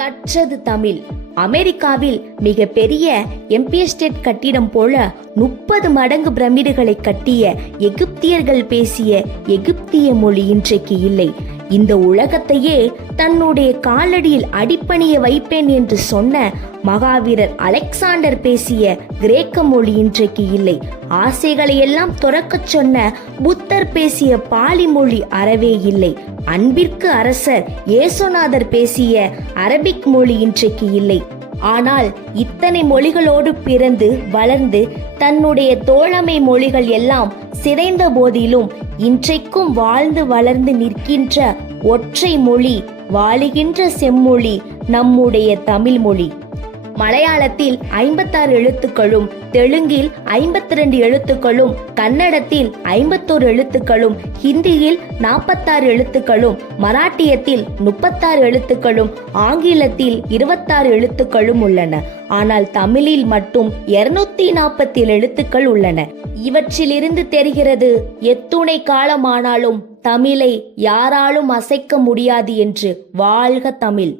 கற்றது தமிழ். அமெரிக்காவில் மிக பெரிய எம்பயர் ஸ்டேட் கட்டிடம் போல 30 மடங்கு பிரமிடுகளை கட்டிய எகிப்தியர்கள் பேசிய எகிப்திய மொழி இன்றைக்கு இல்லை. இந்த உலகத்தையே தன்னுடைய காலடியில் அடிப்பணிய வைப்பேன் என்று சொன்ன மகாவீரர் அலெக்சாண்டர் பேசிய கிரேக்க மொழி இன்றைக்கு இல்லை. ஆசைகளை எல்லாம் துறக்கச் சொன்ன புத்தர் பேசிய பாலி மொழி அறவே இல்லை. அன்பிற்கு அரசர் இயேசுநாதர் பேசிய அரபிக் மொழி இன்றைக்கு இல்லை. ஆனால் இத்தனை மொழிகளோடு பிறந்து வளர்ந்து தன்னுடைய தோழமை மொழிகள் எல்லாம் சிதைந்த போதிலும் இன்றைக்கும் வாழ்ந்து வளர்ந்து நிற்கின்ற ஒற்றை மொழி, வாழுகின்ற செம்மொழி நம்முடைய தமிழ் மொழி. மலையாளத்தில் 56 எழுத்துக்களும், தெலுங்கில் 52 எழுத்துக்களும், கன்னடத்தில் 51 எழுத்துக்களும், ஹிந்தியில் 46 எழுத்துக்களும், மராட்டியத்தில் 36 எழுத்துக்களும், ஆங்கிலத்தில் 26 எழுத்துக்களும் உள்ளன. ஆனால் தமிழில் மட்டும் 247 எழுத்துக்கள் உள்ளன. இவற்றிலிருந்து தெரிகிறது எத்துணை காலமானாலும் தமிழை யாராலும் அசைக்க முடியாது என்று. வாழ்க தமிழ்!